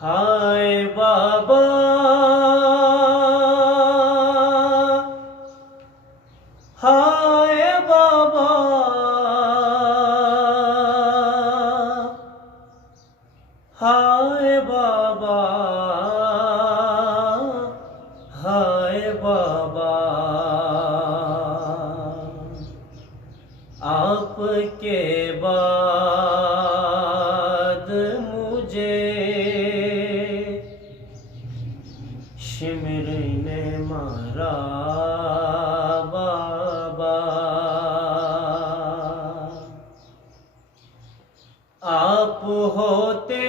हाय बाबा हाय बाबा हाय बाबा हाय बाबा आपके बाद मुझे शिमर ने मारा बाबा। आप होते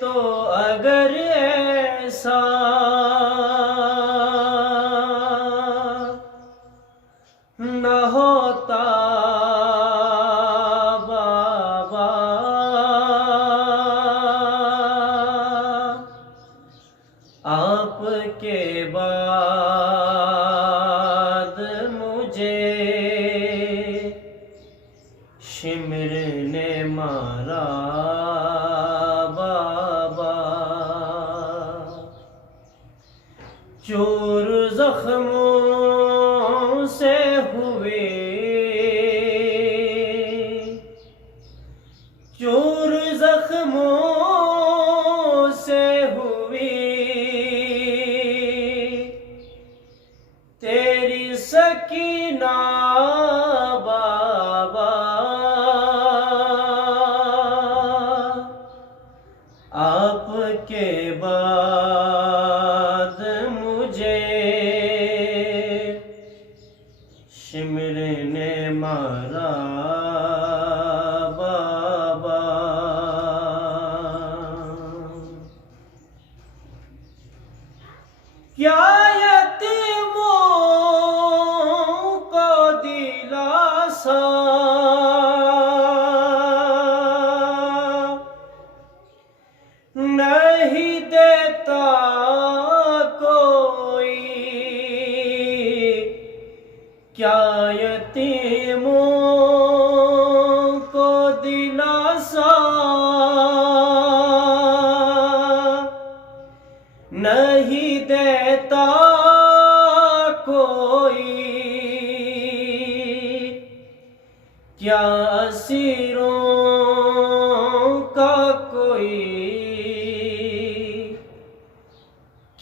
तो अगर ऐसा न होता बाबा, आपके बाद मुझे शिमर ने मारा बाबा। चोर जख्मों से हुए, चोर जख्मों से हुई तेरी सकीना बाबा। आपके बाद मुझे शिमर ने मारा बाबा। क्या यतीमों को दिलासा नहीं देता कोई, क्या यतीमों को दिलासा नहीं देता कोई, क्या असीरों का कोई,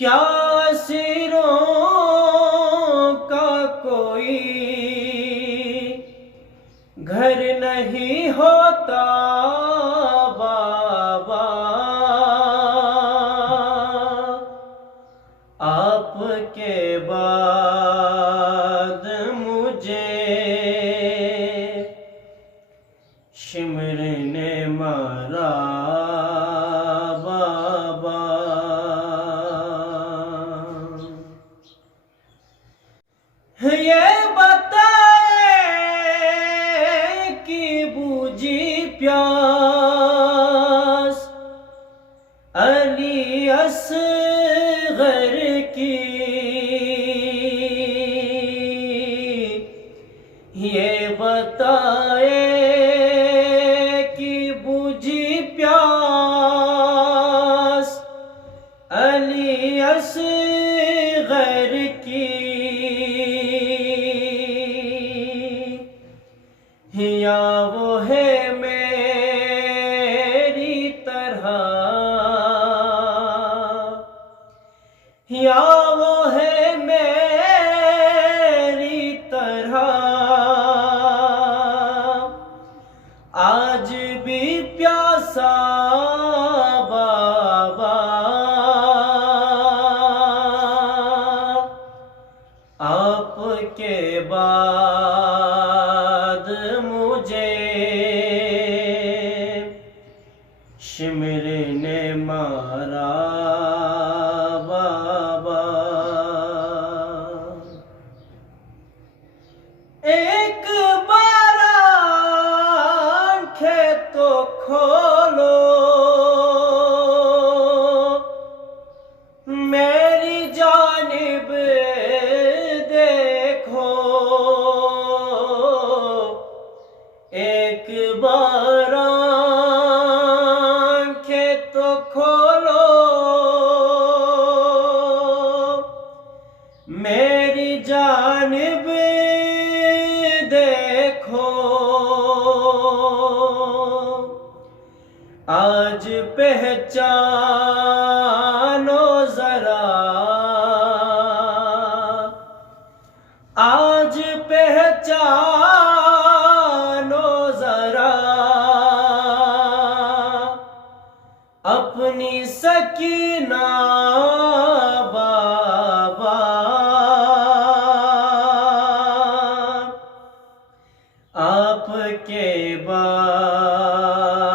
क्या असीरों का कोई घर नहीं होता बाबा। आपके बाद मुझे शिमर ने मारा बाबा। ये बताए कि बूझी प्यास अली असगर की, ये बताए कि बूझी प्यास अली असगर की, या वो है मेरी तरह, या वो है मेरी तरह आज भी प्यासा बाबा। आपके बाद मुझे शिमर ने मारा बाबा। एक बार आंखें तो खोलो, मेरी जानिब देखो, एक बार आंखें आज पहचानो जरा, आज पहचानो जरा अपनी सकीना बाबा। आपके बाद